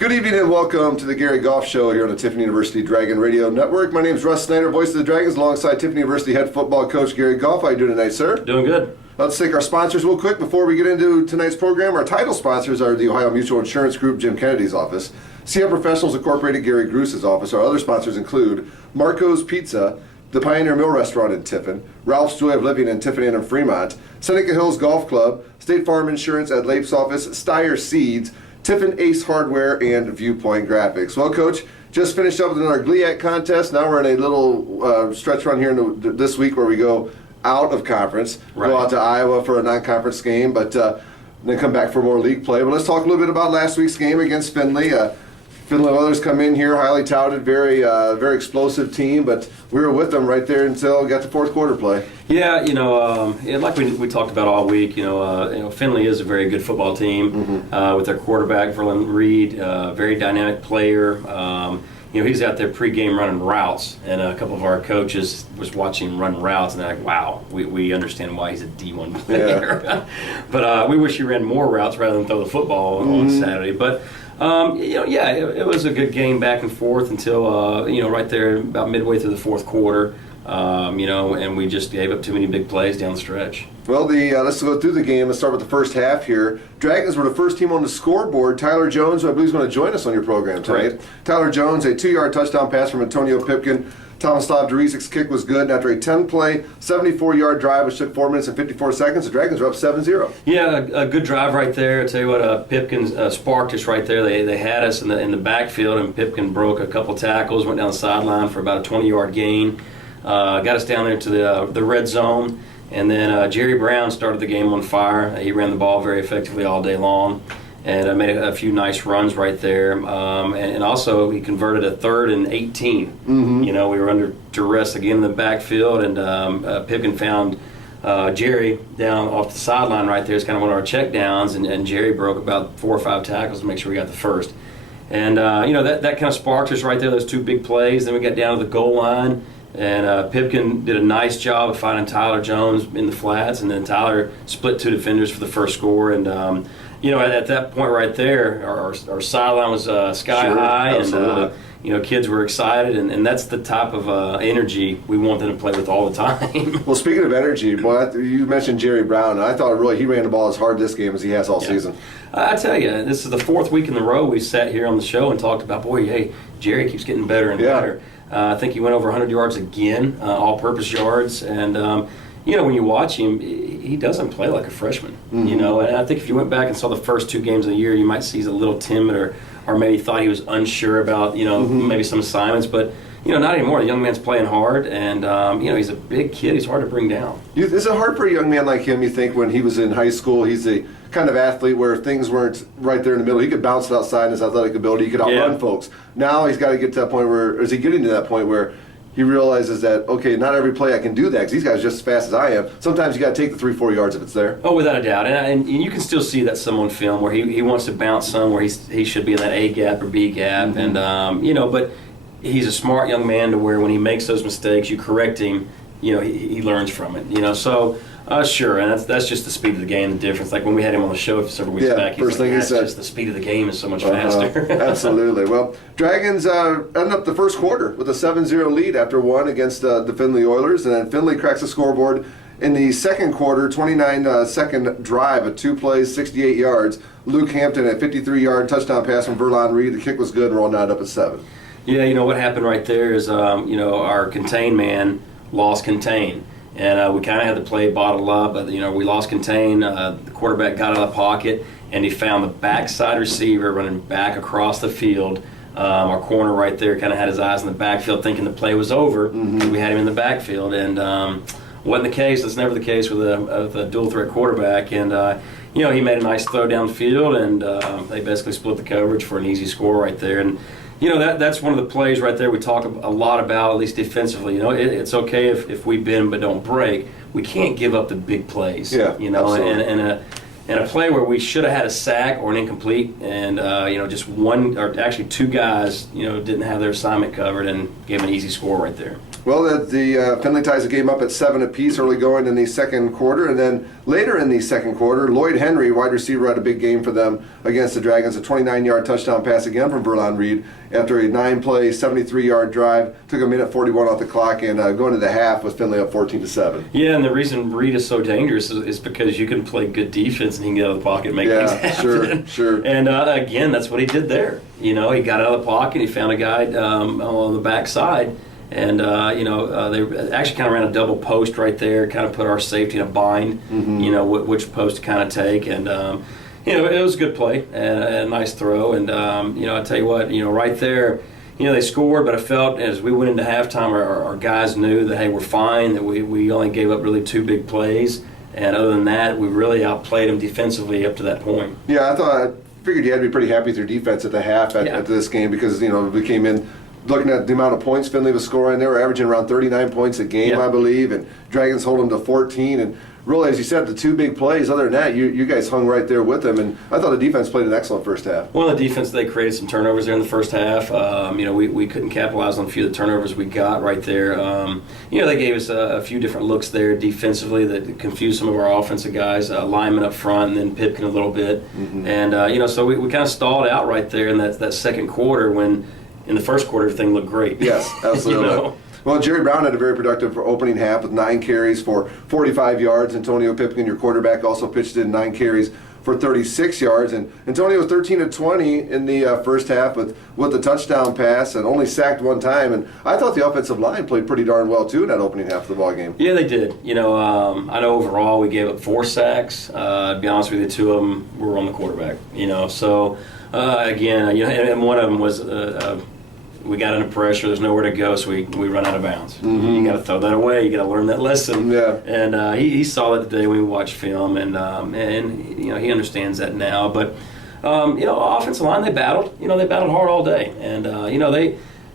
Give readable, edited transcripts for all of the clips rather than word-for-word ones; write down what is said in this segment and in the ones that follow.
Good evening and welcome to the Gary Goff Show here on the Tiffany University Dragon Radio Network. My name is Russ Snyder, voice of the Dragons, alongside Tiffany University head football coach Gary Goff. How are you doing tonight, sir? Doing good. Let's thank our sponsors real quick before we get into tonight's program. Our title sponsors are the Ohio Mutual Insurance Group, Jim Kennedy's office, CM Professionals Incorporated, Gary Gruse's office. Our other sponsors include Marco's Pizza, the Pioneer Mill Restaurant in Tiffin, Ralph's Joy of Living in Tiffin and in Fremont, Seneca Hills Golf Club, State Farm Insurance at Lape's office, Steyer Seeds, Tiffin Ace Hardware, and Viewpoint Graphics. Well, Coach, just finished up with our GLIAC contest. Now we're in a little stretch run here this week where we go out of conference, go out to Iowa for a non-conference game, but then come back for more league play. But let's talk a little bit about last week's game against Findlay. Findlay Oilers come in here, highly touted, very explosive team, but we were with them right there until we got to fourth quarter play. Yeah, like we talked about all week, Findlay is a very good football team with their quarterback, Verlin Reed, very dynamic player. He's out there pregame running routes, and a couple of our coaches was watching him run routes, and they're like, wow, we understand why he's a D1 player. Yeah. But we wish he ran more routes rather than throw the football on Saturday. But it was a good game back and forth until, right there about midway through the fourth quarter, and we just gave up too many big plays down the stretch. Well, let's go through the game. Let's start with the first half here. Dragons were the first team on the scoreboard. Tyler Jones, who I believe is going to join us on your program tonight. Right. Tyler Jones, a 2-yard touchdown pass from Antonio Pipkin. Tomislav Derezic's kick was good, and after a 10-play, 74-yard drive, which took 4 minutes and 54 seconds, the Dragons were up 7-0. Yeah, a good drive right there. I tell you what, Pipkin sparked us right there. They had us in the backfield, and Pipkin broke a couple tackles, went down the sideline for about a 20-yard gain, got us down there to the red zone, and then Jerry Brown started the game on fire. He ran the ball very effectively all day long, and made a few nice runs right there. And also he converted a 3rd and 18. We were under duress again in the backfield, and Pipkin found Jerry down off the sideline right there. It's kind of one of our check downs, and Jerry broke about 4 or 5 tackles to make sure we got the first. And, that kind of sparked us right there, those 2 big plays. Then we got down to the goal line, and Pipkin did a nice job of finding Tyler Jones in the flats, and then Tyler split 2 defenders for the first score. And, at that point right there, our sideline was sky high, absolutely. And kids were excited, and that's the type of energy we want them to play with all the time. Well, speaking of energy, boy, you mentioned Jerry Brown, and I thought really he ran the ball as hard this game as he has all season. I tell you, this is the 4th week in a row we sat here on the show and talked about, Jerry keeps getting better and better. I think he went over 100 yards again, all-purpose yards, and when you watch him, he doesn't play like a freshman. And I think if you went back and saw the first 2 games of the year, you might see he's a little timid or maybe thought he was unsure about maybe some assignments, but not anymore. The young man's playing hard, and he's a big kid. He's hard to bring down. Is it hard for a young man like him, you think, when he was in high school? He's a kind of athlete where things weren't right there in the middle. He could bounce it outside in his athletic ability. He could outrun folks. Now he's got to get to that point where, is he getting to that point where he realizes that, okay, not every play I can do that because these guys are just as fast as I am. Sometimes you got to take the 3-4 yards if it's there. Oh, without a doubt. And you can still see that some on film where he wants to bounce some where he should be in that A gap or B gap. And, but he's a smart young man to where when he makes those mistakes, you correct him, he learns from it. So sure, and that's just the speed of the game, the difference. Like when we had him on the show several weeks back, first thing he said, just the speed of the game is so much faster. Absolutely. Well, Dragons ended up the first quarter with a 7-0 lead after one against the Findlay Oilers, and then Findlay cracks the scoreboard in the second quarter, 29-second drive, a 2 plays, 68 yards. Luke Hampton, a 53-yard touchdown pass from Verlon Reed. The kick was good, and we're all now up at 7. Yeah, what happened right there is, our contain man lost contain. And we kind of had the play bottled up, but, we lost contain. The quarterback got out of the pocket, and he found the backside receiver running back across the field. Our corner right there kind of had his eyes in the backfield thinking the play was over. We had him in the backfield, and wasn't the case. That's never the case with a dual-threat quarterback. And, he made a nice throw downfield, and they basically split the coverage for an easy score right there. And that's one of the plays right there we talk a lot about, at least defensively. It's okay if we bend but don't break. We can't give up the big plays. Absolutely. And a play where we should have had a sack or an incomplete, and just one or actually 2 guys didn't have their assignment covered and gave an easy score right there. Well, the Finley ties the game up at 7 apiece early going in the second quarter, and then later in the second quarter, Lloyd Henry, wide receiver, had a big game for them against the Dragons. A 29-yard touchdown pass again from Verlon Reed after a 9-play, 73-yard drive. Took a minute 41 off the clock, and going to the half was Finley up 14-7. Yeah, and the reason Reed is so dangerous is because you can play good defense and he can get out of the pocket and make things happen. Sure. And again, that's what he did there. He got out of the pocket, he found a guy on the backside. And, they actually kind of ran a double post right there, kind of put our safety in a bind, which post to kind of take. And, it was a good play and a nice throw. And, I tell you what, right there, they scored, but I felt as we went into halftime, our guys knew that, hey, we're fine, that we only gave up really 2 big plays. And other than that, we really outplayed them defensively up to that point. Yeah, I figured you had to be pretty happy with your defense at the half at this game because, we came in looking at the amount of points Finley was scoring. They were averaging around 39 points a game, I believe, and Dragons hold them to 14. And really, as you said, the 2 big plays, other than that, you guys hung right there with them. And I thought the defense played an excellent first half. Well, the defense, they created some turnovers there in the first half. We couldn't capitalize on a few of the turnovers we got right there. They gave us a few different looks there defensively that confused some of our offensive guys, linemen up front, and then Pipkin a little bit. Mm-hmm. And, so we kind of stalled out right there in that second quarter when in the first quarter everything looked great. Yes, absolutely. Well, Jerry Brown had a very productive opening half with 9 carries for 45 yards. Antonio Pipkin, your quarterback, also pitched in 9 carries for 36 yards. And Antonio was 13 of 20 in the first half with a touchdown pass and only sacked 1 time. And I thought the offensive line played pretty darn well, too, in that opening half of the ball game. Yeah, they did. I know overall we gave up 4 sacks. To be honest with you, 2 of them were on the quarterback. So, again, and one of them was we got under pressure. There's nowhere to go, so we run out of bounds. Mm-hmm. You got to throw that away. You got to learn that lesson. Yeah. And he saw it today when we watched film, and he understands that now. But offensive line, they battled. They battled hard all day, and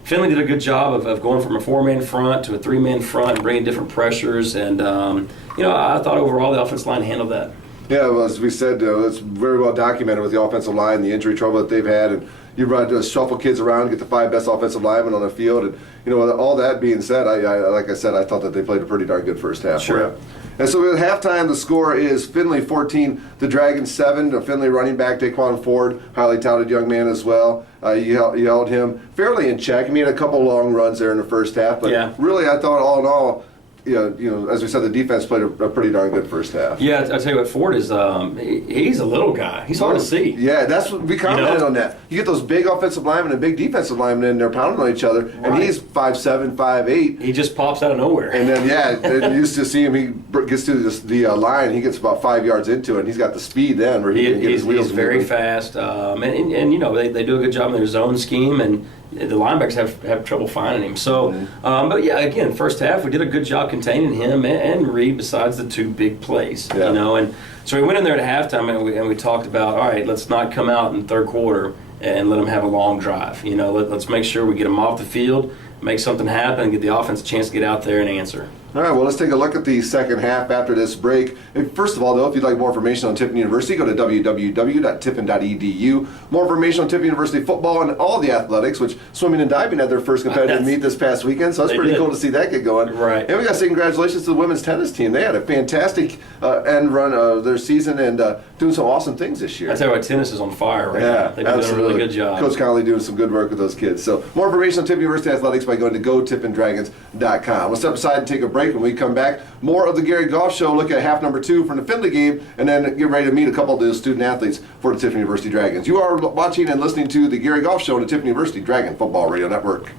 Finley did a good job of going from a 4-man front to a 3-man front and bringing different pressures. And I thought overall the offensive line handled that. Yeah, well, as we said, it's very well documented with the offensive line, the injury trouble that they've had, and you run to shuffle kids around, get the 5 best offensive linemen on the field, and all that being said, like I said, I thought that they played a pretty darn good first half. Sure. And so at halftime, the score is Finley 14, the Dragons 7. The Finley running back Daquan Ford, highly touted young man as well. You held him fairly in check. He had a couple long runs there in the first half, but really, I thought all in all, as we said, the defense played a pretty darn good first half. Yeah, I'll tell you what, Ford is, he's a little guy. He's hard to see. Yeah, that's what we commented on that. You get those big offensive linemen and big defensive linemen in there pounding on each other, and he's 5'7", 5'8". He just pops out of nowhere. And then, you used to see him, he gets to the line, he gets about 5 yards into it, and he's got the speed then where he can get his wheels He's very moving. fast, they do a good job in their zone scheme, and the linebackers have trouble finding him. So, but yeah, again, first half we did a good job containing him and Reed. Besides the 2 big plays, and so we went in there at halftime and we talked about, all right, let's not come out in the third quarter and let them have a long drive. Let's make sure we get them off the field, make something happen, get the offense a chance to get out there and answer. All right, well, let's take a look at the second half after this break. First of all, though, if you'd like more information on Tiffin University, go to www.tiffin.edu. More information on Tiffin University football and all the athletics, which swimming and diving had their first competitive meet this past weekend, so that's pretty cool to see that get going. Right. And we got to say congratulations to the women's tennis team. They had a fantastic end run of their season and doing some awesome things this year. I tell you what, tennis is on fire right now. They've been doing a really good job. Coach Connolly doing some good work with those kids. So more information on Tiffin University athletics by going to gotiffindragons.com. We'll step aside and take a break. When we come back, more of the Gary Goff Show, look at half number 2 from the Finley game, and then get ready to meet a couple of the student athletes for the Tiffin University Dragons. You are watching and listening to the Gary Goff Show on the Tiffin University Dragon Football Radio Network.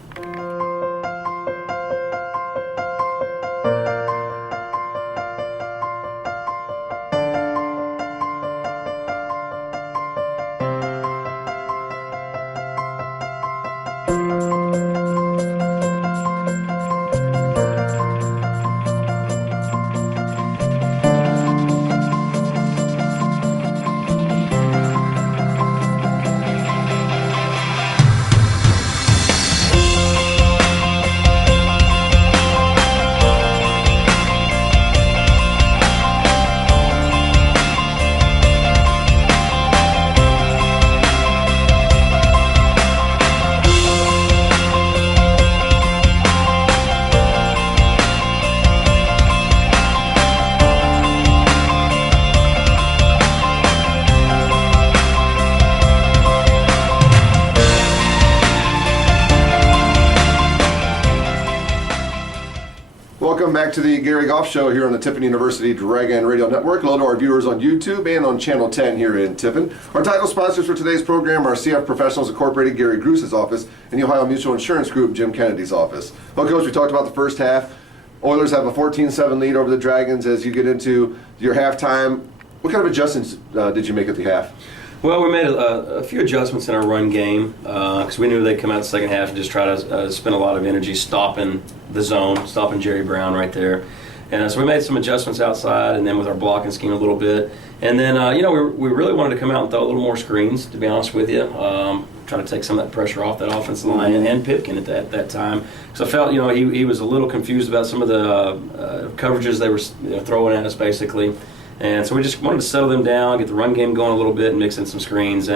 Welcome back to the Gary Goff Show here on the Tiffin University Dragon Radio Network. Hello to our viewers on YouTube and on Channel 10 here in Tiffin. Our title sponsors for today's program are CF Professionals Incorporated, Gary Gruse's office, and the Ohio Mutual Insurance Group, Jim Kennedy's office. Well, Coach, we talked about the first half. Oilers have a 14-7 lead over the Dragons. As you get into your halftime, what kind of adjustments did you make at the half? Well, we made a few adjustments in our run game because we knew they'd come out the second half and just try to spend a lot of energy stopping the zone, stopping Jerry Brown right there. And so we made some adjustments outside and then with our blocking scheme a little bit. And then, we really wanted to come out and throw a little more screens, to be honest with you, try to take some of that pressure off that offensive line and Pipkin at that time. Because I felt, he was a little confused about some of the coverages they were throwing at us, basically. And so we just wanted to settle them down, get the run game going a little bit, and mix in some screens.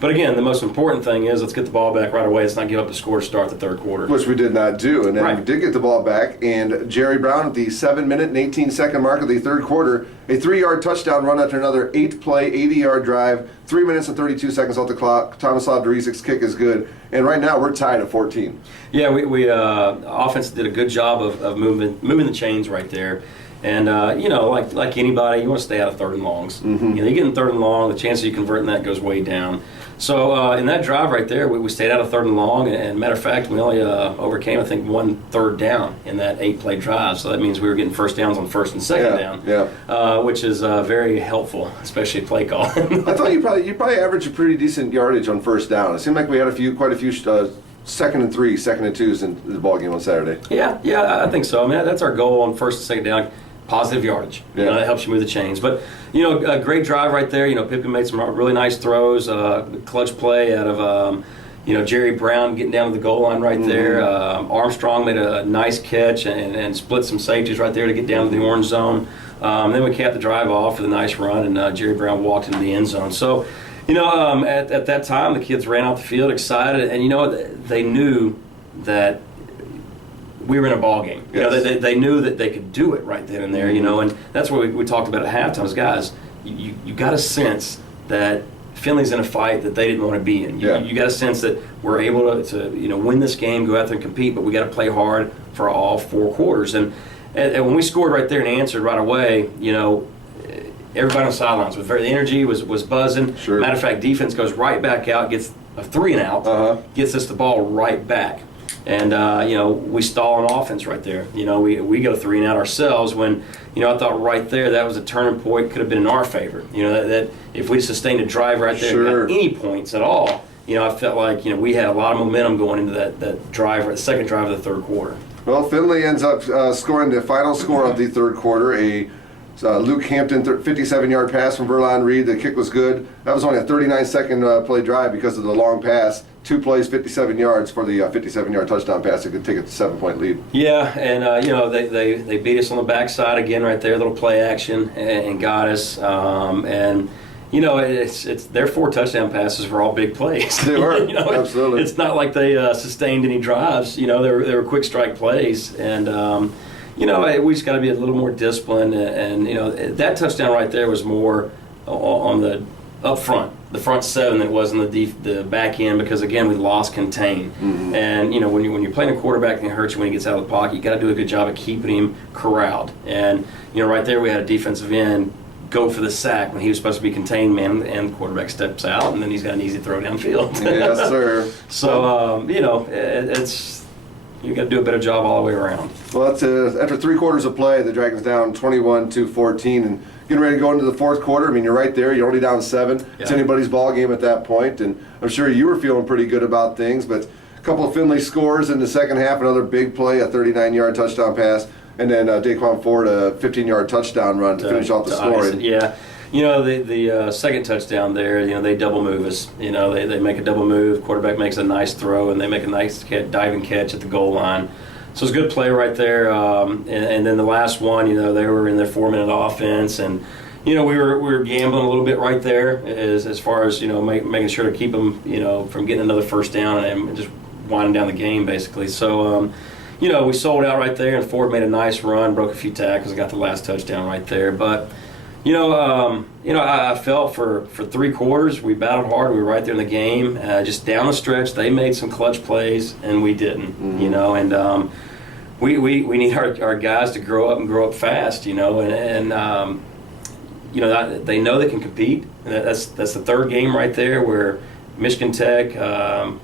But again, the most important thing is let's get the ball back right away. Let's not give up the score to start the third quarter. Which we did not do. And then right. We did get the ball back. And Jerry Brown at the 7-minute and 18-second mark of the third quarter, a 3-yard touchdown run after another 8-play, 80-yard drive, 3 minutes and 32 seconds off the clock. Tomislav Durisic's kick is good. And right now we're tied at 14. Yeah, we offense did a good job of moving the chains right there. And, like anybody, you want to stay out of third and longs. Mm-hmm. You get in third and long, the chance of you converting that goes way down. So in that drive right there, we stayed out of third and long. And matter of fact, we only overcame, I think, 1 third down in that 8-play drive. So that means we were getting first downs on first and second down, which is very helpful, especially play call. I thought you probably averaged a pretty decent yardage on first down. It seemed like we had quite a few second and 3, second and 2s in the ball game on Saturday. Yeah, I think so. I mean, that's our goal on first and second down. Positive yardage. That helps you move the chains. But, a great drive right there. Pipkin made some really nice throws. Clutch play out of, Jerry Brown getting down to the goal line right there. Armstrong made a nice catch and split some safeties right there to get down to the orange zone. Then we capped the drive off with a nice run, and Jerry Brown walked into the end zone. So, at that time, the kids ran off the field excited, and, they knew that we were in a ball game. Yes. They knew that they could do it right then and there, and that's what we talked about at halftime is, guys, you got a sense that Finley's in a fight that they didn't want to be in. You got a sense that we're able to win this game, go out there and compete, but we got to play hard for all 4 quarters. And when we scored right there and answered right away, everybody on the sidelines with the energy was buzzing. Sure. Matter of fact, defense goes right back out, gets a 3 and out, gets us the ball right back. And, we stall on offense right there. We go 3 and out ourselves when, I thought right there that was a turning point, could have been in our favor. That if we sustained a drive right there and got any points at all, I felt like, we had a lot of momentum going into that drive, the second drive of the third quarter. Well, Finley ends up scoring the final score of the third quarter, a Luke Hampton 57-yard pass from Verlon Reed. The kick was good. That was only a 39-second play drive because of the long pass. 2 plays, 57 yards for the 57-yard touchdown pass. It could take a 7-point lead. Yeah, and they beat us on the backside again right there, little play action, and got us. It's their 4 touchdown passes were all big plays. They were, absolutely. It's not like they sustained any drives. They were quick strike plays, and we just got to be a little more disciplined. And that touchdown right there was more on the up front, the front 7, than it was in the back end, because again we lost contain. Mm-hmm. And when you're playing a quarterback and it hurts you when he gets out of the pocket, you got to do a good job of keeping him corralled. And right there we had a defensive end go for the sack when he was supposed to be contained man, and the quarterback steps out, and then he's got an easy throw downfield. Yes, sir. So it's you got to do a better job all the way around. Well, that's after 3 quarters of play, the Dragons down 21-14, and getting ready to go into the fourth quarter. I mean, you're right there. You're only down 7. It's anybody's ball game at that point, and I'm sure you were feeling pretty good about things. But a couple of Finley scores in the second half, another big play, a 39-yard touchdown pass, and then Daquan Ford a 15-yard touchdown run to finish off the scoring. Yeah. The second touchdown there, they double move us. They make a double move. Quarterback makes a nice throw, and they make a nice diving catch at the goal line. So it's a good play right there. And then the last one, they were in their 4-minute offense, and we were gambling a little bit right there as far as making sure to keep them from getting another first down and just winding down the game basically. So we sold out right there, and Ford made a nice run, broke a few tackles, and got the last touchdown right there. But I felt for 3 quarters we battled hard. We were right there in the game. Just down the stretch, they made some clutch plays, and we didn't. Mm-hmm. And we need our guys to grow up fast, you know, and you know, they know they can compete. And that's the third game right there where Michigan Tech,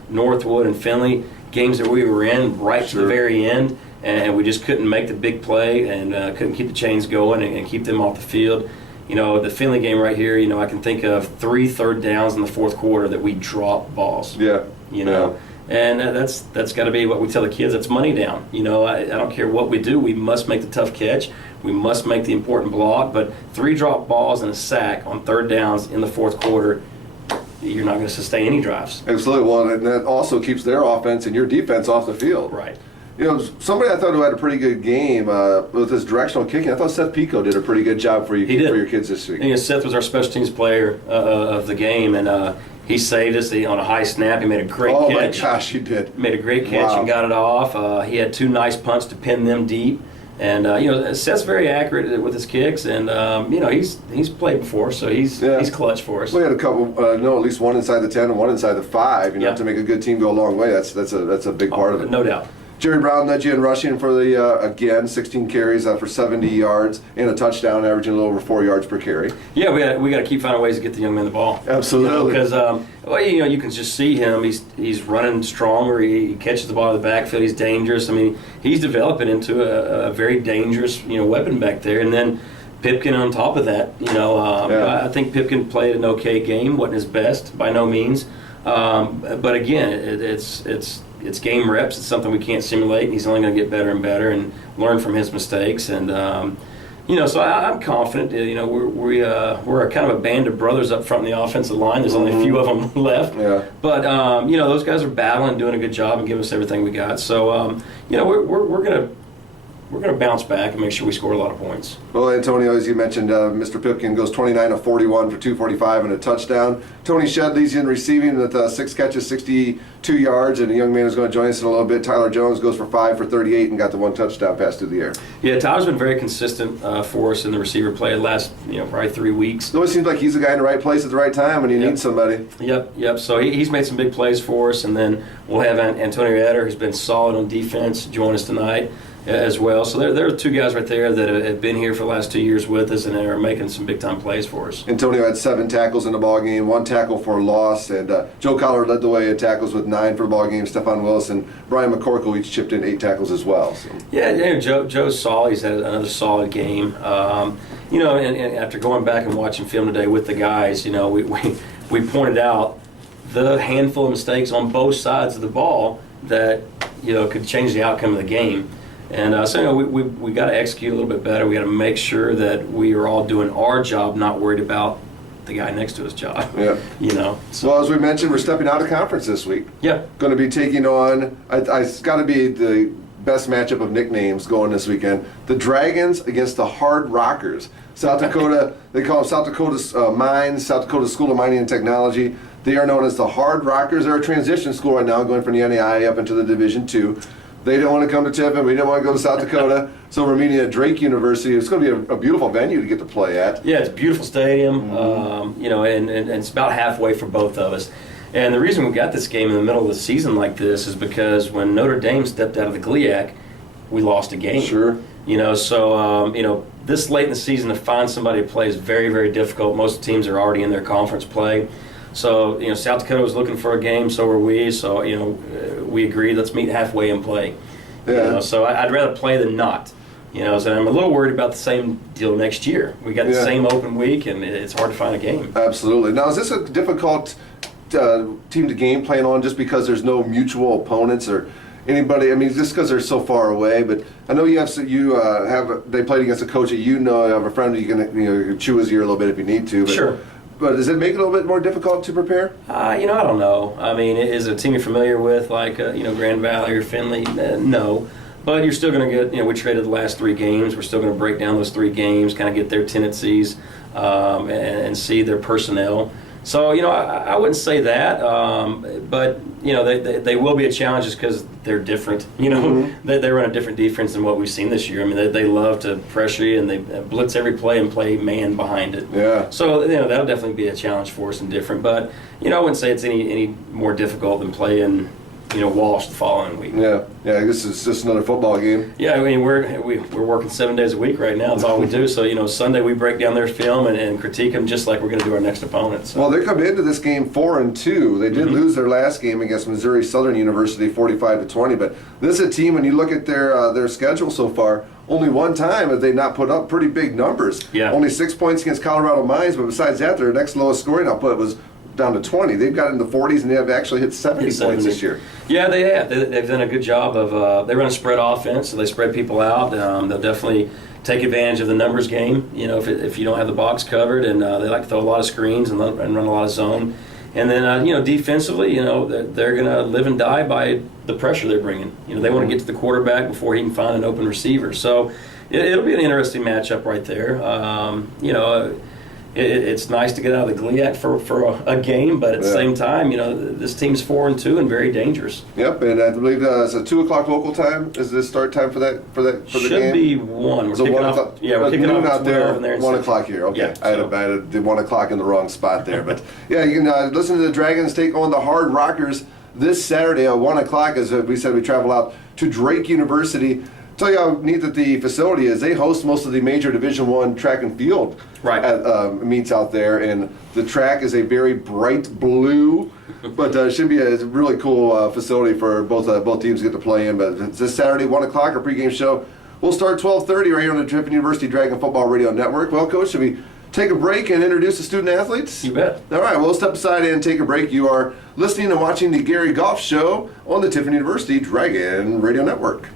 Northwood, and Findlay, games that we were in right to the very end, and we just couldn't make the big play and couldn't keep the chains going and keep them off the field. You know, the Findlay game right here, you know, I can think of 3 third downs in the fourth quarter that we dropped balls. Yeah. You know, and that's got to be what we tell the kids. It's money down. You know, I don't care what we do. We must make the tough catch. We must make the important block. But 3 drop balls and a sack on third downs in the fourth quarter, you're not going to sustain any drives. Absolutely. Well, and that also keeps their offense and your defense off the field. Right. You know, somebody I thought who had a pretty good game with his directional kicking. I thought Seth Pico did a pretty good job for you for your kids this week. You know, Seth was our special teams player of the game, and he saved us on a high snap. He made a great catch. Oh my gosh, he did. Made a great catch and got it off. He had 2 nice punts to pin them deep. And you know, Seth's very accurate with his kicks, and you know, he's played before, so he's clutch for us. We had a couple, at least one inside the 10 and one inside the 5. You know, to make a good team go a long way. That's a big part of it. No doubt. Jerry Brown led you in rushing for the again 16 carries for 70 yards and a touchdown, averaging a little over 4 yards per carry. Yeah, we got to keep finding ways to get the young man the ball. Absolutely. Because well, you know, you can just see him. He's running stronger. He catches the ball in the backfield. He's dangerous. I mean, he's developing into a very dangerous, you know, weapon back there. And then Pipkin on top of that. You know, I think Pipkin played an okay game. Wasn't his best by no means. But again, it's game reps. It's something we can't simulate. He's only going to get better and better and learn from his mistakes. And you know, so I'm confident. You know, we're a kind of a band of brothers up front in the offensive line. There's only a few of them left. Yeah. But you know, those guys are battling, doing a good job, and giving us everything we got. So you know, we're gonna bounce back and make sure we score a lot of points. Well, Antonio, as you mentioned, Mr. Pipkin goes 29 of 41 for 245 and a touchdown. Tony Shedd leads you in receiving with 6 catches, 62 yards, and a young man who's going to join us in a little bit, Tyler Jones, goes for 5 for 38 and got the 1 touchdown pass through the air. Yeah, Tyler's been very consistent for us in the receiver play the last, you know, probably 3 weeks. It always seems like he's the guy in the right place at the right time when you need somebody. Yep. So he's made some big plays for us, and then we'll have Antonio Eder, who's been solid on defense, join us tonight as well. So there are 2 guys right there that have been here for the last 2 years with us and are making some big-time plays for us. Antonio had 7 tackles in the ball game, 1 tackle for a loss, and Joe Collar led the way in tackles with 9 for the ball game. Stephon Willis and Brian McCorkle each chipped in 8 tackles as well. So. Yeah, Joe's solid. He's had another solid game. You know, and after going back and watching film today with the guys, you know, we pointed out the handful of mistakes on both sides of the ball that, you know, could change the outcome of the game. And so, you know, we got to execute a little bit better. We got to make sure that we are all doing our job, not worried about the guy next to his job. Yeah. You know. So. Well, as we mentioned, we're stepping out of conference this week. Yeah. Going to be taking on, it's got to be the best matchup of nicknames going this weekend. The Dragons against the Hard Rockers. South Dakota, they call them South Dakota Mines, South Dakota School of Mining and Technology. They are known as the Hard Rockers. They're a transition school right now, going from the NAIA up into the Division II. They didn't want to come to Tiffin. We didn't want to go to South Dakota. So we're meeting at Drake University. It's going to be a beautiful venue to get to play at. Yeah, it's a beautiful stadium, you know, and it's about halfway for both of us. And the reason we got this game in the middle of the season like this is because when Notre Dame stepped out of the GLIAC, we lost a game. Sure. You know, so, you know, this late in the season to find somebody to play is very, very difficult. Most teams are already in their conference play. So, you know, South Dakota was looking for a game, so were we. So, you know, we agreed, let's meet halfway and play. Yeah. You know, so I'd rather play than not. You know, so I'm a little worried about the same deal next year. We got the same open week, and it's hard to find a game. Absolutely. Now, is this a difficult team to game plan on just because there's no mutual opponents or anybody? I mean, just because they're so far away. But I know they played against a coach that you know, have a friend that you can chew his ear a little bit if you need to. But, sure. But does it make it a little bit more difficult to prepare? You know, I don't know. I mean, is it a team you're familiar with, like you know, Grand Valley or Findlay? No. But you're still going to get, you know, we traded the last 3 games. We're still going to break down those 3 games, kind of get their tendencies and see their personnel. So, you know, I wouldn't say that, but, you know, they will be a challenge just because they're different. You know, they run a different defense than what we've seen this year. I mean, they love to pressure you, and they blitz every play and play man behind it. Yeah. So, you know, that'll definitely be a challenge for us and different. But, you know, I wouldn't say it's any more difficult than playing Walsh the following week. Yeah. I guess it's just another football game. Yeah, I mean we're working 7 days a week right now. That's all we do. So Sunday we break down their film and critique them just like we're going to do our next opponent. So. Well, they come into this game 4-2. They did lose their last game against Missouri Southern University 45-20. But this is a team, when you look at their schedule so far, only one time have they not put up pretty big numbers. Yeah. Only 6 points against Colorado Mines, but besides that, their next lowest scoring output was down to 20. They've got in the 40s, and they have actually hit 70 points this year. Yeah, they have. They've done a good job of. They run a spread offense, so they spread people out. They'll definitely take advantage of the numbers game. If you don't have the box covered, and they like to throw a lot of screens and run a lot of zone. And then defensively, they're going to live and die by the pressure they're bringing. They want to get to the quarterback before he can find an open receiver. So it'll be an interesting matchup right there. It's nice to get out of the GLIAC for a game, but at the same time, this team's 4-2 and very dangerous. Yep, and I believe it's a 2 o'clock local time. Is the start time for the game? Should be 1. We're kicking off. Yeah, we're kicking off out there. 1 in o'clock here. Okay, yeah, I had the 1 o'clock in the wrong spot there, but yeah, you can listen to the Dragons take on the Hard Rockers this Saturday at 1 o'clock. As we said, we travel out to Drake University. Tell you how neat that the facility is. They host most of the major Division I track and field meets out there, and the track is a very bright blue, but it should be a really cool facility for both teams to get to play in. But it's this Saturday, 1 o'clock, our pregame show. We'll start 12:30 right here on the Tiffin University Dragon Football Radio Network. Well, Coach, should we take a break and introduce the student athletes? You bet. All right, we'll step aside and take a break. You are listening and watching the Gary Goff Show on the Tiffin University Dragon Radio Network.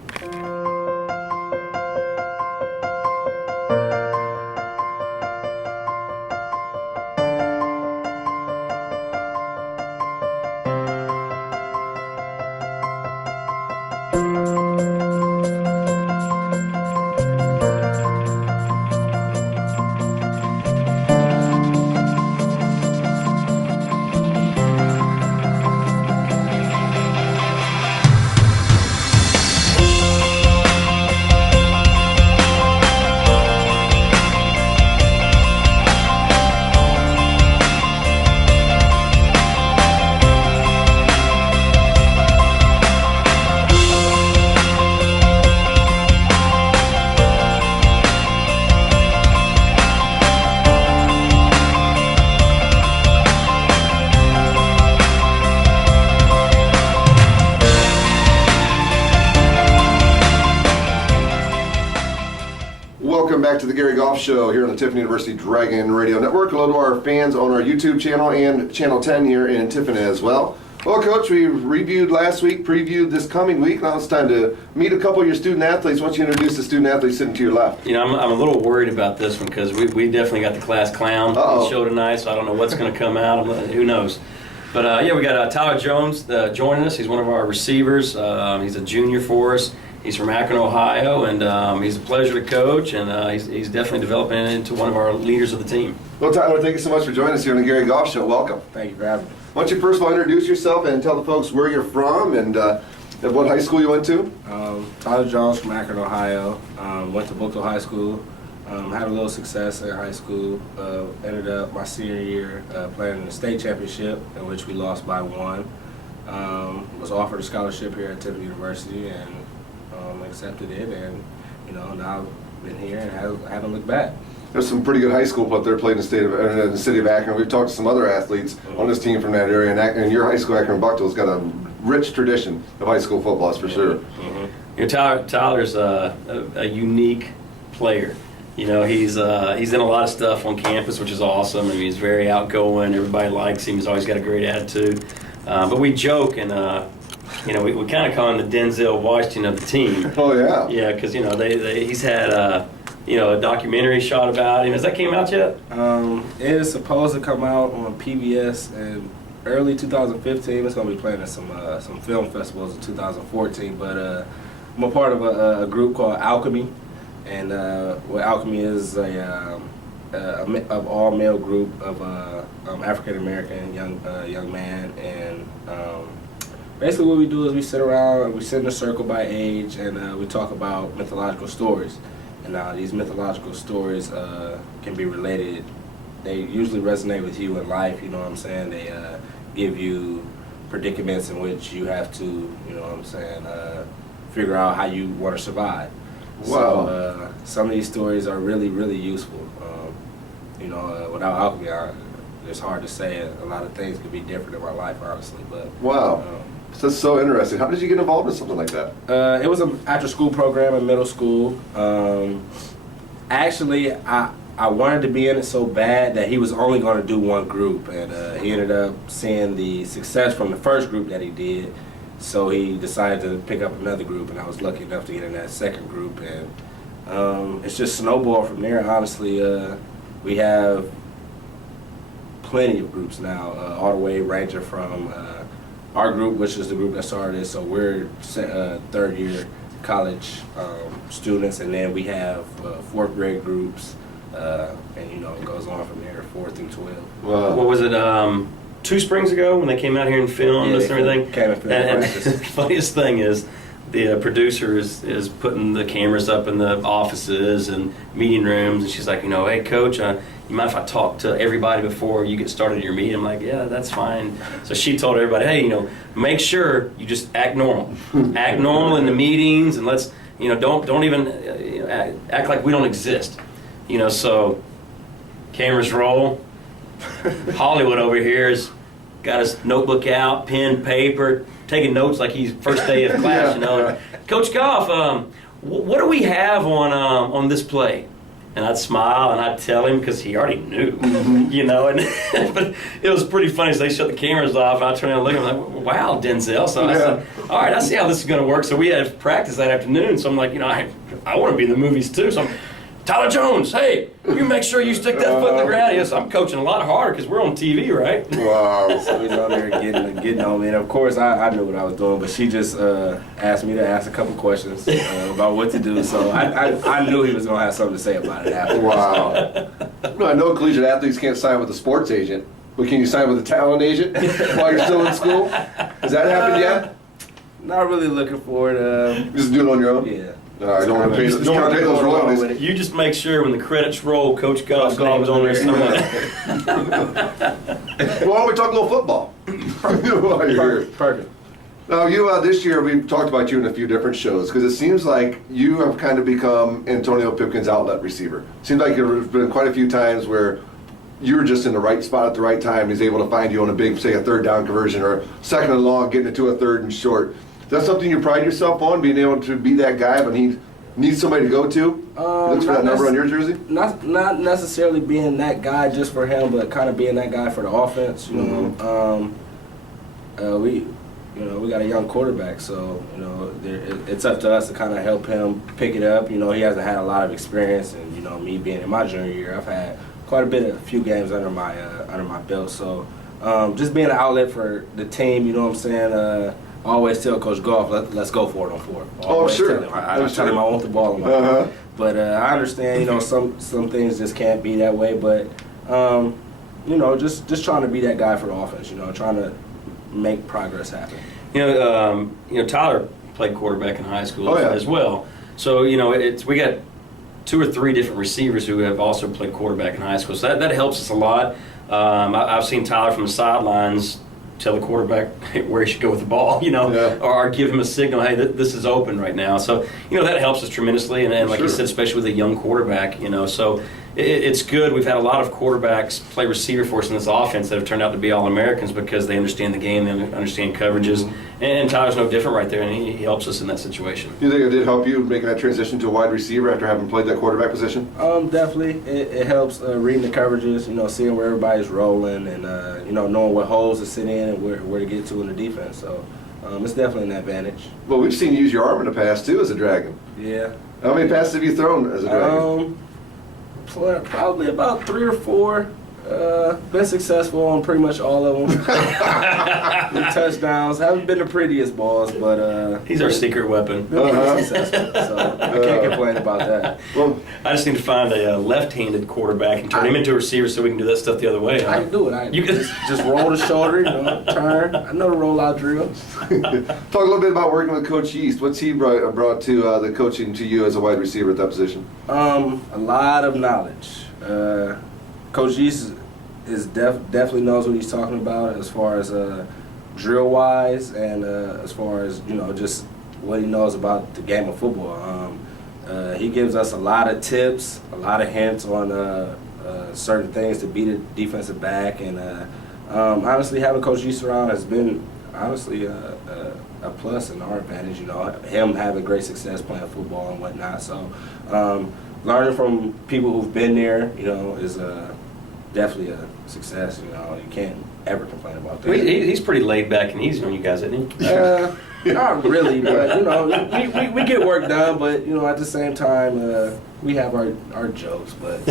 Back to the Gary Goff Show here on the Tiffin University Dragon Radio Network. Hello to our fans on our YouTube channel and Channel 10 here in Tiffin as well. Well, Coach, we reviewed last week, previewed this coming week. Now it's time to meet a couple of your student athletes. Why don't you introduce the student athlete sitting to your left? I'm a little worried about this one because we definitely got the class clown on the show tonight, so I don't know what's going to come out. Who knows? But we got Tyler Jones joining us. He's one of our receivers. He's a junior for us. He's from Akron, Ohio, and he's a pleasure to coach, and he's definitely developing into one of our leaders of the team. Well, Tyler, thank you so much for joining us here on the Gary Goff Show. Welcome. Thank you for having me. Why don't you first of all introduce yourself and tell the folks where you're from and what high school you went to? Tyler Jones from Akron, Ohio. Went to Bookville High School. Had a little success in high school. Ended up my senior year playing in the state championship, in which we lost by 1. Was offered a scholarship here at Tiffin University and accepted it, and now I've been here and haven't looked back. There's some pretty good high school up there playing in the city of Akron. We've talked to some other athletes on this team from that area, and your high school, Akron-Buckville's got a rich tradition of high school football, that's for sure. Mm-hmm. Tyler's a unique player. He's in a lot of stuff on campus, which is awesome. He's very outgoing. Everybody likes him. He's always got a great attitude. But we joke and we kind of call him the Denzel Washington of the team. Oh yeah. Yeah, because he's had a documentary shot about him. Has that came out yet? It is supposed to come out on PBS in early 2015. It's going to be playing at some film festivals in 2014. But I'm a part of a group called Alchemy, and what Alchemy is a all male group of African American young man, and basically what we do is we sit around and we sit in a circle by age, and we talk about mythological stories. And these mythological stories can be related. They usually resonate with you in life, you know what I'm saying? They give you predicaments in which you have to, you know what I'm saying, figure out how you want to survive. Wow. So some of these stories are really, really useful. You know, without alchemy, it's hard to say. A lot of things could be different in my life, honestly. But Wow. That's so interesting. How did you get involved in something like that? it was an after-school program in middle school. Actually, I wanted to be in it so bad that he was only going to do one group, and he ended up seeing the success from the first group that he did, so he decided to pick up another group, and I was lucky enough to get in that second group, and it's just snowballed from there. Honestly, we have plenty of groups now, all the way ranging from our group, which is the group that started it, so we're third year college students, and then we have fourth grade groups, and you know, it goes on from there, 4 through 12. Wow. What was it? 2 springs ago when they came out here and filmed us and everything. Came and filmed And practice. the funniest thing is, the producer is putting the cameras up in the offices and meeting rooms, and she's like, you know, hey coach, you mind if I talk to everybody before you get started your meeting? I'm like, yeah, that's fine. So she told everybody, hey, you know, make sure you just act normal. Act normal in the meetings, and let's, you know, don't even you know, act like we don't exist. You know, so cameras roll. Hollywood over here has got his notebook out, pen, paper, taking notes like he's first day of class, you know. And, Coach Goff, what do we have on this play? And I'd smile and I'd tell him because he already knew, you know. And but it was pretty funny. So they shut the cameras off, and I turned around and looked at him like, "Wow, Denzel." So I said, "All right, I see how this is going to work." So we had practice that afternoon. So I'm like, you know, I want to be in the movies too. So I'm, Tyler Jones, hey, you make sure you stick that foot in the ground. Yes, I'm coaching a lot harder because we're on TV, right? Wow. So he's on there getting on me, and of course I knew what I was doing, but she just asked me to ask a couple questions about what to do. So I knew he was gonna have something to say about it after. Wow. No, I know collegiate athletes can't sign with a sports agent, but can you sign with a talent agent while you're still in school? Has that happened yet? Not really looking for it. You just do it on your own? Yeah. All right, don't want to pay those royalties. You just make sure when the credits roll, Coach Goff's name's on there somewhere. Well, why don't we talk a little football? While you're here. Perfect. Now, you this year we've talked about you in a few different shows because it seems like you have kind of become Antonio Pipkin's outlet receiver. Seems like there's been quite a few times where you were just in the right spot at the right time. He's able to find you on a big, say, a third down conversion or second and long, getting it to a third and short. Is that something you pride yourself on, being able to be that guy when he needs somebody to go to? Looks for that number on your jersey? Not necessarily being that guy just for him, but kind of being that guy for the offense. You know, we got a young quarterback, so you know it's up to us to kind of help him pick it up. You know, he hasn't had a lot of experience, and you know, me being in my junior year, I've had quite a few games under my belt. So just being an outlet for the team, you know what I'm saying. I always tell Coach Goff, let's go for it on 4. Oh, sure. I tell him I want the ball in my hand. But I understand, you know, some things just can't be that way. But you know, just trying to be that guy for the offense. You know, trying to make progress happen. You know, Tyler played quarterback in high school yeah. as well. So you know, we got 2 or 3 different receivers who have also played quarterback in high school. So that helps us a lot. I've seen Tyler from the sidelines tell the quarterback where he should go with the ball, you know, or give him a signal, hey, this is open right now. So, you know, that helps us tremendously. And like you said, especially with a young quarterback, you know, so it's good. We've had a lot of quarterbacks play receiver for us in this offense that have turned out to be All-Americans because they understand the game, they understand coverages. And Tyler's no different right there, and he helps us in that situation. Do you think it did help you making that transition to a wide receiver after having played that quarterback position? Definitely. It helps reading the coverages, you know, seeing where everybody's rolling and, you know, knowing what holes to sit in and where to get to in the defense. So it's definitely an advantage. Well, we've seen you use your arm in the past, too, as a Dragon. Yeah. How many passes have you thrown as a Dragon? Probably about 3 or 4. Been successful on pretty much all of them. The touchdowns haven't been the prettiest balls, but he's our secret weapon. Been successful, so I can't complain about that. Well, I just need to find a left-handed quarterback and turn him into a receiver so we can do that stuff the other way. Huh? I can do it. You can just roll the shoulder, you know, turn. I know the rollout drill. Talk a little bit about working with Coach Yeast. What's he brought to the coaching to you as a wide receiver at that position? A lot of knowledge. Coach Yeast definitely knows what he's talking about as far as drill wise and as far as just what he knows about the game of football. He gives us a lot of tips, a lot of hints on certain things to beat a defensive back, and honestly, having Coach East around has been honestly a plus in our advantage. Him having great success playing football and whatnot. So learning from people who've been there, is definitely a success. You can't ever complain about that. He's pretty laid back and easy on you guys, isn't he? Not really, but we get work done. But at the same time, we have our jokes. But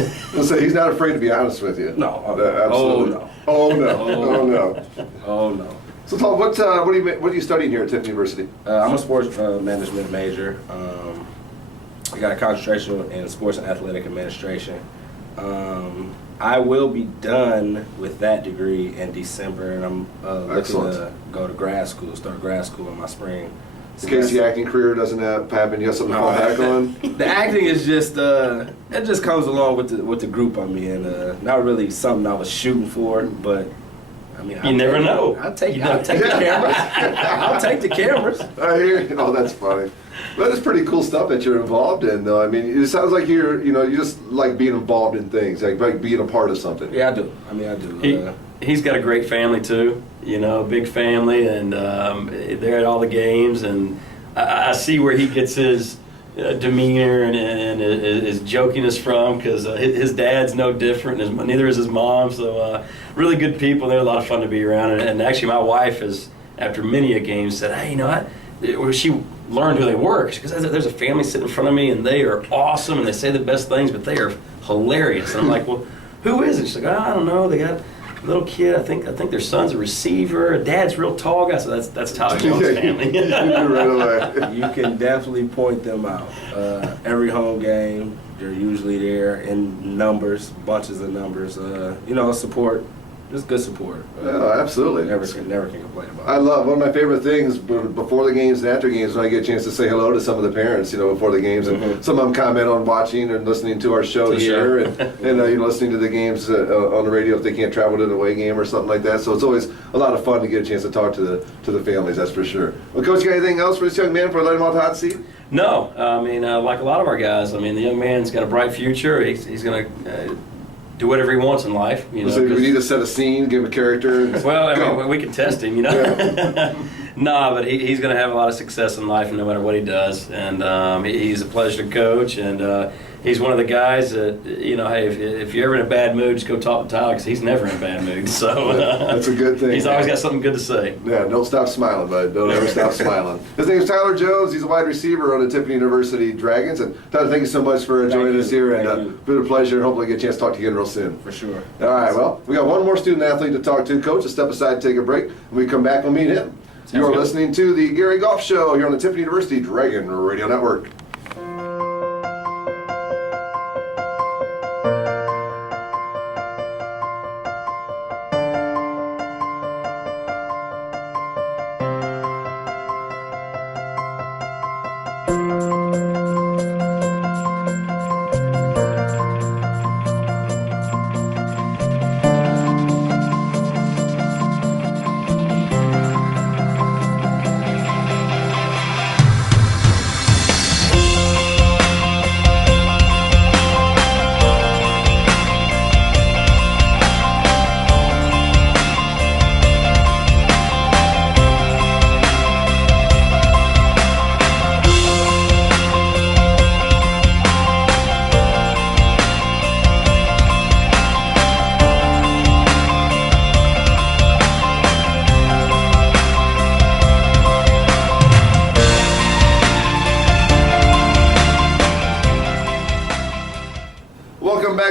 So he's not afraid to be honest with you. no, Absolutely. no, Oh no. oh no. So Tom, what are you studying here at Tiffin University? I'm a sports management major. I got a concentration in sports and athletic administration. I will be done with that degree in December, and I'm looking to go to start grad school in my spring. In case the acting career doesn't happen, you have something to fall back on? The acting is just it just comes along with the group I'm in. Not really something I was shooting for, but I mean, You never know. I'll take the cameras. I'll take the cameras. I hear you. Oh, that's funny. That is pretty cool stuff that you're involved in, though. I mean, it sounds like you just like being involved in things, like being a part of something. Yeah, I do. I do. He's got a great family too, big family, and they're at all the games, and I see where he gets his demeanor and his jokiness from, because his dad's no different, and neither is his mom. So really good people. They're a lot of fun to be around, and actually my wife has, after many a game, said, hey, she learned who they were, because there's a family sitting in front of me, and they are awesome, and they say the best things, but they are hilarious. And I'm like, well, who is it? She's like, I don't know. They got a little kid. I think their son's a receiver. Dad's real tall guy. So that's Tyler Jones' family. Right away. You can definitely point them out. Every home game, they're usually there in numbers, bunches of numbers. Support. Just good support. Yeah, absolutely. Never can complain about it. I love one of my favorite things before the games and after games when I get a chance to say hello to some of the parents, before the games, and some of them comment on watching and listening to our show here, and listening to the games on the radio if they can't travel to an away game or something like that. So it's always a lot of fun to get a chance to talk to the families. That's for sure. Well, Coach, you got anything else for this young man before I let him off the hot seat? No, I mean, like a lot of our guys, the young man's got a bright future. He's going to do whatever he wants in life. So we need to set a scene, give him a character. Well, we can test him, Yeah. No, but he's going to have a lot of success in life no matter what he does. And he's a pleasure to coach. And he's one of the guys that, hey, if you're ever in a bad mood, just go talk to Tyler, because he's never in a bad mood. So that's a good thing. He's always got something good to say. Yeah, don't stop smiling, bud. Don't ever stop smiling. His name is Tyler Jones. He's a wide receiver on the Tiffin University Dragons. And Tyler, thank you so much for joining us here. And it's been a pleasure. Hopefully get a chance to talk to you again real soon. For sure. All right, well, we got one more student athlete to talk to. Coach, let's step aside and take a break. When we come back, we'll meet him. You are listening to the Gary Goff Show here on the Tiffin University Dragon Radio Network.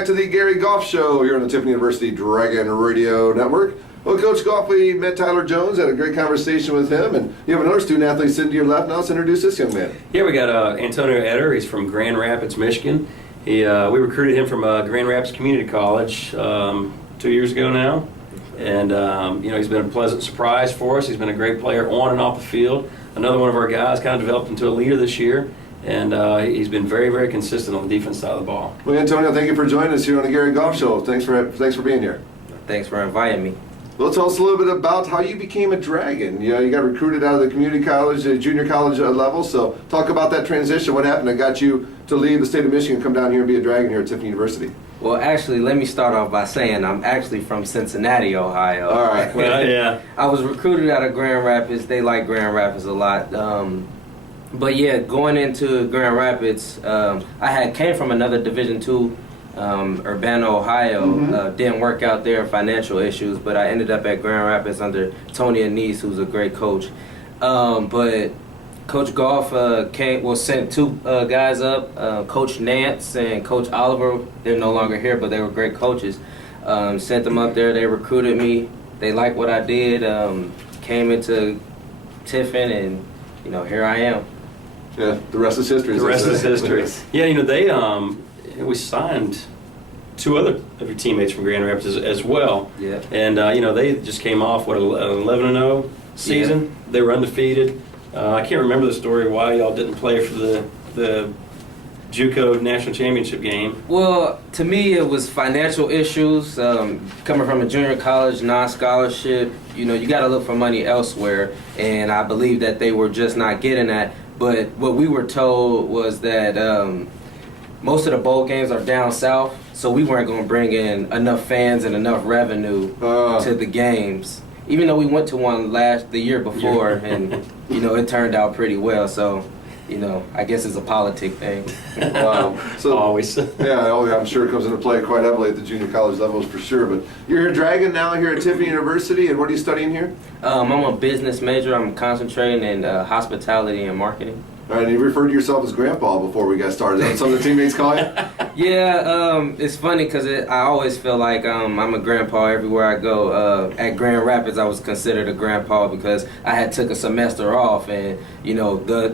To the Gary Goff Show here on the Tiffin University Dragon Radio Network. Well, Coach Goff, we met Tyler Jones, had a great conversation with him, and you have another student athlete sitting to your left. Now let's introduce this young man. Yeah, we got Antonio Eder. He's from Grand Rapids, Michigan. We recruited him from Grand Rapids Community College 2 years ago now, and he's been a pleasant surprise for us. He's been a great player on and off the field. Another one of our guys, kind of developed into a leader this year. And he's been very, very consistent on the defense side of the ball. Well, Antonio, thank you for joining us here on the Gary Goff Show. Thanks for being here. Thanks for inviting me. Well, tell us a little bit about how you became a Dragon. You know, you got recruited out of the community college, junior college level. So talk about that transition. What happened that got you to leave the state of Michigan, come down here and be a Dragon here at Tiffin University? Well, actually, let me start off by saying I'm actually from Cincinnati, Ohio. All right. Well, yeah. I was recruited out of Grand Rapids. They like Grand Rapids a lot. But yeah, going into Grand Rapids, I came from another Division II, Urbana, Ohio. Didn't work out there, financial issues, but I ended up at Grand Rapids under Tony Anise, who's a great coach. But Coach Goff sent two guys up, Coach Nance and Coach Oliver. They're no longer here, but they were great coaches. Sent them up there. They recruited me. They liked what I did. Came into Tiffin, and here I am. Yeah, the rest is history. The rest is history. Yeah, we signed two other of your teammates from Grand Rapids as well. Yeah. And they just came off an 11-0 season. Yeah. They were undefeated. I can't remember the story why y'all didn't play for the JUCO national championship game. Well, to me, it was financial issues. Coming from a junior college, non-scholarship, you got to look for money elsewhere. And I believe that they were just not getting that. But what we were told was that most of the bowl games are down south, so we weren't going to bring in enough fans and enough revenue to the games. Even though we went to one the year before, and it turned out pretty well. So, I guess it's a politic thing. Wow. So Always. Yeah, I'm sure it comes into play quite heavily at the junior college levels for sure. But you're a Dragon now here at Tiffin University, and what are you studying here? I'm a business major. I'm concentrating in hospitality and marketing. All right, and you referred to yourself as Grandpa before we got started. Is that what some of the teammates call you? Yeah, it's funny because I always feel like I'm a grandpa everywhere I go. At Grand Rapids, I was considered a grandpa because I had took a semester off, and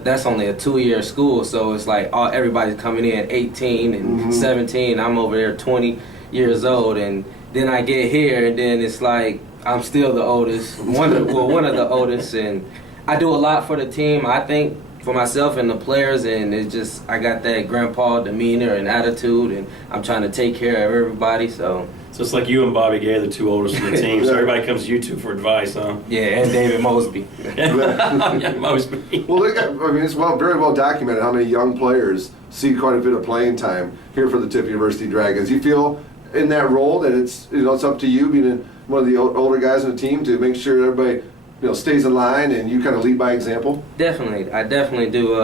that's only a 2-year school, so it's like everybody's coming in 18 and 17. I'm over there 20 years old, and then I get here, and then it's like I'm still the oldest, one of the oldest, and I do a lot for the team, I think, for myself and the players, and it's just I got that grandpa demeanor and attitude, and I'm trying to take care of everybody. So it's like you and Bobby Gay, the two oldest in the team. So everybody comes to you two for advice, huh? yeah, and David Mosby. Yeah, Mosby. Well, it's very well documented how many young players see quite a bit of playing time here for the Tiffin University Dragons. You feel in that role that it's up to you, being one of the older guys on the team, to make sure everybody stays in line and you kind of lead by example? Definitely, I definitely do.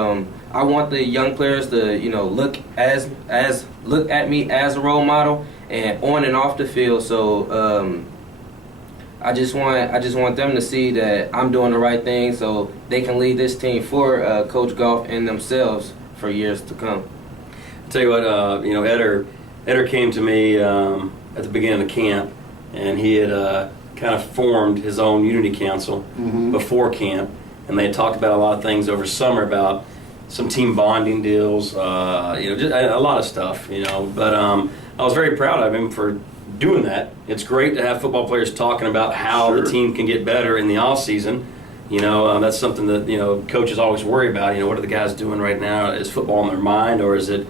I want the young players to look at me as a role model, and on and off the field. So I just want them to see that I'm doing the right thing, so they can lead this team for Coach Goff and themselves for years to come. I'll tell you what, Eder came to me at the beginning of camp, and he had kind of formed his own Unity Council before camp, and they had talked about a lot of things over summer, about some team bonding deals, just a lot of stuff, But I was very proud of him for doing that. It's great to have football players talking about how the team can get better in the off season. That's something that coaches always worry about. What are the guys doing right now? Is football on their mind, or is it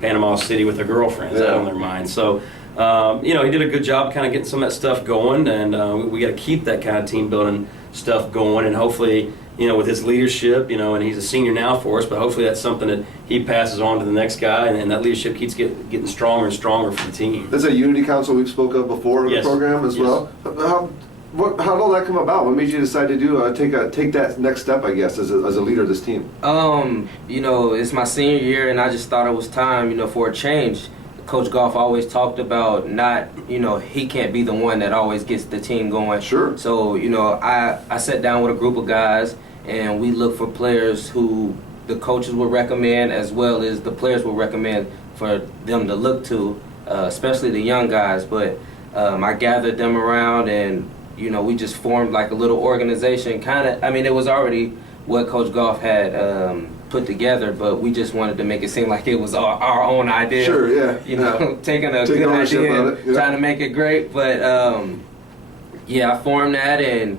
Panama City with their girlfriends? Is that on their mind? So. He did a good job kind of getting some of that stuff going, and we got to keep that kind of team building stuff going, and hopefully, with his leadership, and he's a senior now for us, but hopefully that's something that he passes on to the next guy, and that leadership keeps getting stronger and stronger for the team. That's a Unity Council we spoke of before in the program as well. How did all that come about? What made you decide to do take that next step, I guess, as a leader of this team? It's my senior year, and I just thought it was time, for a change. Coach Goff always talked about he can't be the one that always gets the team going. Sure. So, I sat down with a group of guys, and we looked for players who the coaches would recommend, as well as the players would recommend for them to look to, especially the young guys. But I gathered them around, and, we just formed like a little organization. It was already what Coach Goff had put together, but we just wanted to make it seem like it was our own idea. Sure, yeah. Taking a good idea and trying to make it great. But I formed that, and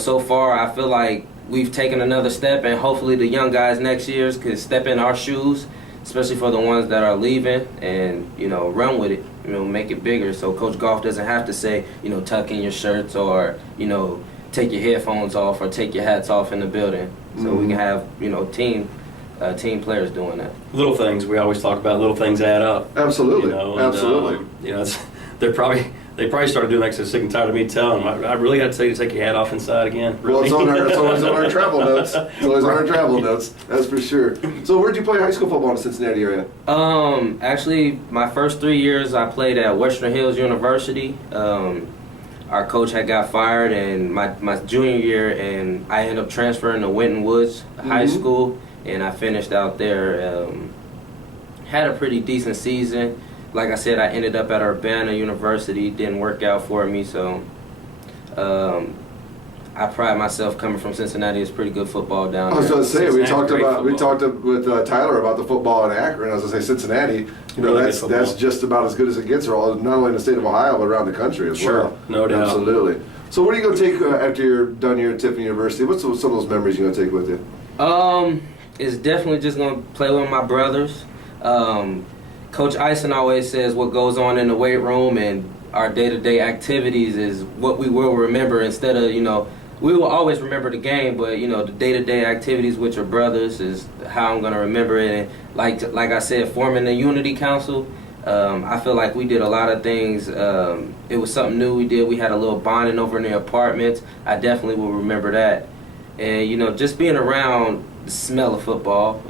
so far I feel like we've taken another step, and hopefully the young guys next year could step in our shoes. especially for the ones that are leaving, and run with it, make it bigger. So Coach Goff doesn't have to say, tuck in your shirts or take your headphones off or take your hats off in the building. So we can have team players doing that. Little things we always talk about. Little things add up. Absolutely, And, absolutely. They probably started doing that because they're sick and tired of me telling them. I really got to tell you to take your hat off inside again. Well, Really? it's always on our travel notes. It's always on our travel notes. That's for sure. So, where'd you play high school football in the Cincinnati area? Actually, my first 3 years I played at Western Hills University. Our coach had got fired, and my junior year, and I ended up transferring to Winton Woods High School, and I finished out there. Had a pretty decent season. Like I said, I ended up at Urbana University. Didn't work out for me, so I pride myself coming from Cincinnati. It's pretty good football down there. I was going to say we Cincinnati's talked great with Tyler about the football in Akron. I was going to say Cincinnati. Really That's just about as good as it gets, not only in the state of Ohio but around the country as Sure, well. no doubt. Absolutely. So, what are you going to take after you're done here at Tiffany University? What's some of those memories you're going to take with you? It's definitely just going to play with my brothers. Coach Eisen always says what goes on in the weight room and our day-to-day activities is what we will remember instead of, we will always remember the game, but, the day-to-day activities with your brothers is how I'm going to remember it. And like I said, forming the Unity Council, I feel like we did a lot of things. It was something new we did. We had a little bonding over in the apartments. I definitely will remember that. And, just being around the smell of football,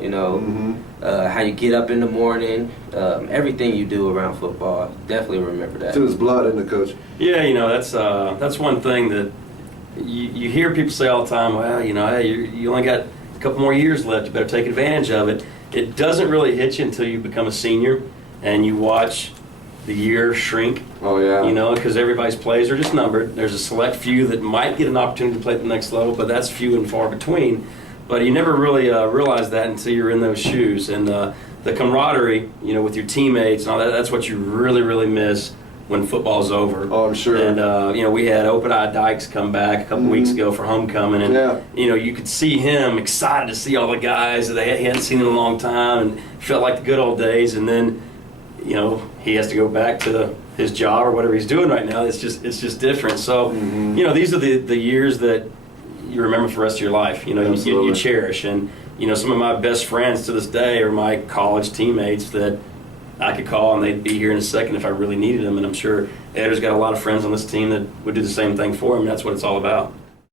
how you get up in the morning, everything you do around football, definitely remember that. It's in his blood, isn't it, Coach? Yeah, that's one thing that you hear people say all the time. Well, hey, you only got a couple more years left. You better take advantage of it. It doesn't really hit you until you become a senior and you watch the year shrink. Oh, yeah. Because everybody's plays are just numbered. There's a select few that might get an opportunity to play at the next level, but that's few and far between. But you never really realize that until you're in those shoes. And the camaraderie, with your teammates and all that, that's what you really, really miss when football's over. Oh, I'm sure. And, we had Open Eye Dykes come back a couple weeks ago for homecoming. And, Yeah. you could see him excited to see all the guys that he hadn't seen in a long time and felt like the good old days. And then, he has to go back to his job or whatever he's doing right now. It's just different. So, these are the years that you remember for the rest of your life. You cherish. And, some of my best friends to this day are my college teammates that I could call and they'd be here in a second if I really needed them. And I'm sure Ed's got a lot of friends on this team that would do the same thing for him. That's what it's all about.